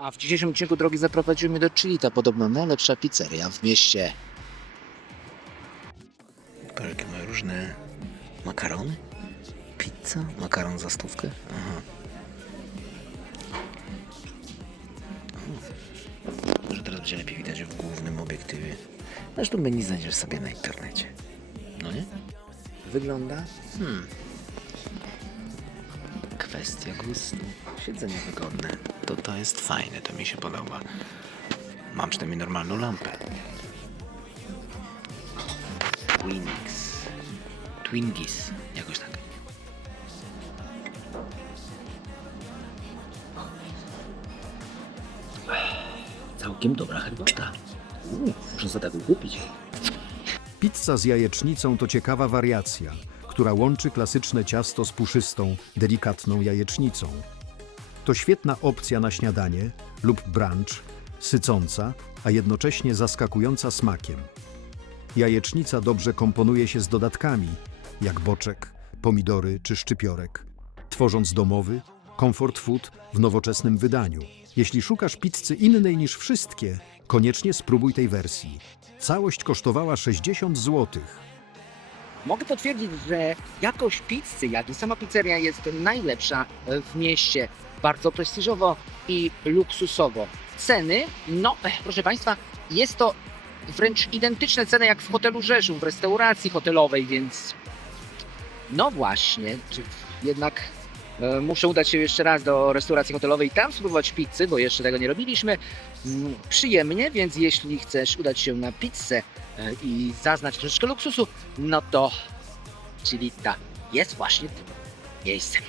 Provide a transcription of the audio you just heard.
A w dzisiejszym odcinku drogi zaprowadził mnie do Chilita, podobno najlepsza pizzeria w mieście. Jakie mają różne makarony? Pizza? Makaron za stówkę? Aha. Może teraz będzie lepiej widać w głównym obiektywie. Zresztą będzie znajdziesz sobie na internecie. No nie? Wygląda? Hmm. Kwestia gustu. Siedzenie wygodne. To to jest fajne, to mi się podoba. Mam przynajmniej normalną lampę. Twinings. Twingies. Jakoś tak. Całkiem dobra herbata. Uuu, muszę za taką kupić. Pizza z jajecznicą to ciekawa wariacja, która łączy klasyczne ciasto z puszystą, delikatną jajecznicą. To świetna opcja na śniadanie lub brunch, sycąca, a jednocześnie zaskakująca smakiem. Jajecznica dobrze komponuje się z dodatkami, jak boczek, pomidory czy szczypiorek, tworząc domowy, comfort food w nowoczesnym wydaniu. Jeśli szukasz pizzy innej niż wszystkie, koniecznie spróbuj tej wersji. Całość kosztowała 60 zł. Mogę potwierdzić, że jakość pizzy, jak i sama pizzeria jest najlepsza w mieście. Bardzo prestiżowo i luksusowo. Ceny, no eh, proszę Państwa, jest to wręcz identyczne ceny jak w hotelu Rzeszów, w restauracji hotelowej, więc no właśnie, jednak e, muszę udać się jeszcze raz do restauracji hotelowej i tam spróbować pizzy, bo jeszcze tego nie robiliśmy. Mm, Przyjemnie, więc jeśli chcesz udać się na pizzę e, i zaznać troszeczkę luksusu, no to Chilita jest właśnie tym miejscem.